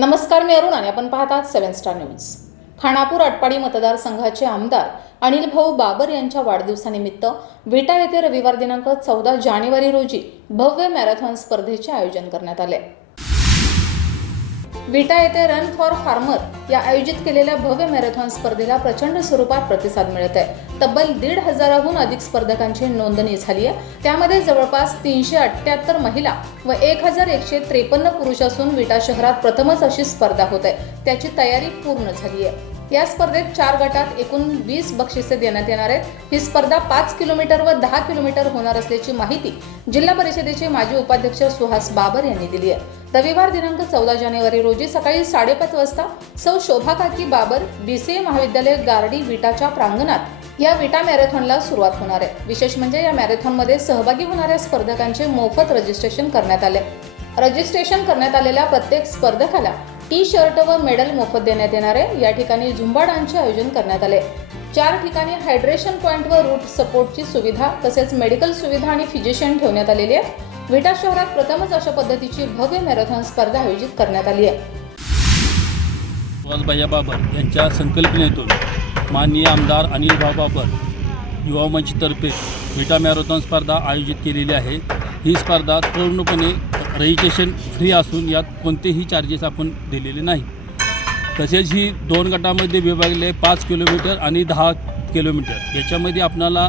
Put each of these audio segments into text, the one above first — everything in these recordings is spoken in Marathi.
नमस्कार मी अरुण आणि आपण पाहतात seven star news. Khanapur Atpadi मतदारसंघाचे आमदार अनिल भाऊ बाबर यांच्या वाढदिवसानिमित्त विटा येथे रविवार दिनांक चौदा जानेवारी रोजी भव्य मॅरेथॉन स्पर्धेचे आयोजन करण्यात आले. विटा येथे रन फॉर फार्मर या आयोजित केलेल्या भव्य मॅरेथॉन स्पर्धेला प्रचंड स्वरूपात प्रतिसाद मिळत आहे. तब्बल दीड हजाराहून अधिक स्पर्धकांची नोंदणी झाली आहे. त्यामध्ये जवळपास तीनशे अठ्ठ्याहत्तर महिला व एक हजार एकशे त्रेपन्न पुरुष असून विटा शहरात प्रथमच अशी स्पर्धा होत आहे. त्याची तयारी पूर्ण झाली आहे. या स्पर्धेत चार गटात एकूण वीस बक्षिसे देण्यात येणार आहेत. ही स्पर्धा पाच किलोमीटर व दहा किलोमीटर होणार असल्याची माहिती जिल्हा परिषदेचे माजी उपाध्यक्ष सुहास बाबर यांनी दिली आहे. रविवार दिनांक चौदा जानेवारी रोजी सकाळी साडेपाच वाजता सौ शोभा काकी बाबर बीसीए महाविद्यालय गार्डी विटाच्या प्रांगणात या विटा मॅरेथॉनला सुरुवात होणार आहे. विशेष म्हणजे या मॅरेथॉनमध्ये सहभागी होणाऱ्या स्पर्धकांचे मोफत रजिस्ट्रेशन करण्यात आले. रजिस्ट्रेशन करण्यात आलेल्या प्रत्येक स्पर्धकाला टी शर्ट व मेडल मोफत देण्यात येणार आहे. या ठिकाणी झुंबा डान्सचे आयोजन करण्यात आले. चार ठिकाणी हायड्रेशन पॉईंट व रूट सपोर्टची सुविधा तसेच मेडिकल सुविधा आणि फिजिशियन ठेवण्यात आलेली आहे विटा शहरात प्रथमच अशा पद्धतीची भव्य मॅरेथॉन स्पर्धा आयोजित करण्यात आली आहे. भैया बाबर यांच्या संकल्पनेतून माननीय आमदार अनिल भाऊ बाबर युवा मंचतर्फे विटा मॅरेथॉन स्पर्धा आयोजित केलेली आहे. ही स्पर्धा पूर्णपणे रजिस्ट्रेशन फ्री असून यात कोणतेही चार्जेस आपण दिलेले नाही. तसेच ही दोन गटामध्ये विभागले पाच किलोमीटर आणि दहा किलोमीटर याच्यामध्ये आपणाला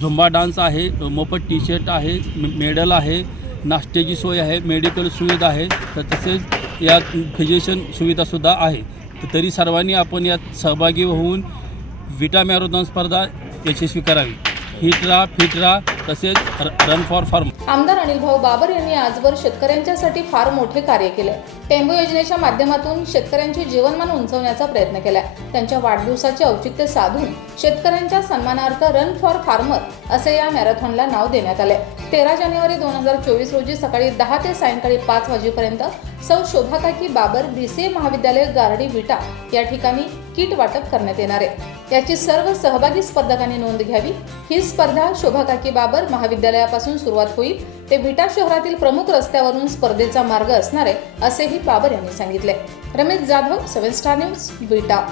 झुंबा डान्स आहे मोफत टी शर्ट आहे मेडल आहे नाश्त्याची सोय आहे मेडिकल सुविधा आहे तर तसेच यात फिजिशियन सुविधासुद्धा आहे. तर तरी सर्वांनी आपण यात सहभागी होऊन विटा मॅरेथॉन स्पर्धा यशस्वी करावी. हिट राहा फिट राहा तसेच रन फॉर फार्म आमदार अनिल भाऊ बाबर यांनी आजवर शेतकऱ्यांच्यासाठी फार मोठे कार्य केले. टेंबू योजनेच्या माध्यमातून शेतकऱ्यांचे जीवनमान उंचवण्याचा प्रयत्न केला त्यांच्या वाढदिवसाचे औचित्य साधून शेतकऱ्यांच्या सन्मानार्थ रन फॉर फार्मर असे या मॅरेथॉनला नाव देण्यात आले तेरा जानेवारी दोन हजार चोवीस रोजी सकाळी दहा ते सायंकाळी पाच वाजेपर्यंत सौ शोभाकाकी बाबर बीसीए महाविद्यालय गारडी विटा या ठिकाणी किट वाटप करण्यात येणार आहे. याची सर्व सहभागी स्पर्धकांनी नोंद घ्यावी. ही स्पर्धा शोभाकाकी बाबर महाविद्यालयापासून सुरुवात होईल. ते विटा शहरातील प्रमुख रस्त्यावरून स्पर्धेचा मार्ग असणार आहे असेही बाबर यांनी सांगितले. Ramesh Jadhav seven star news Vita.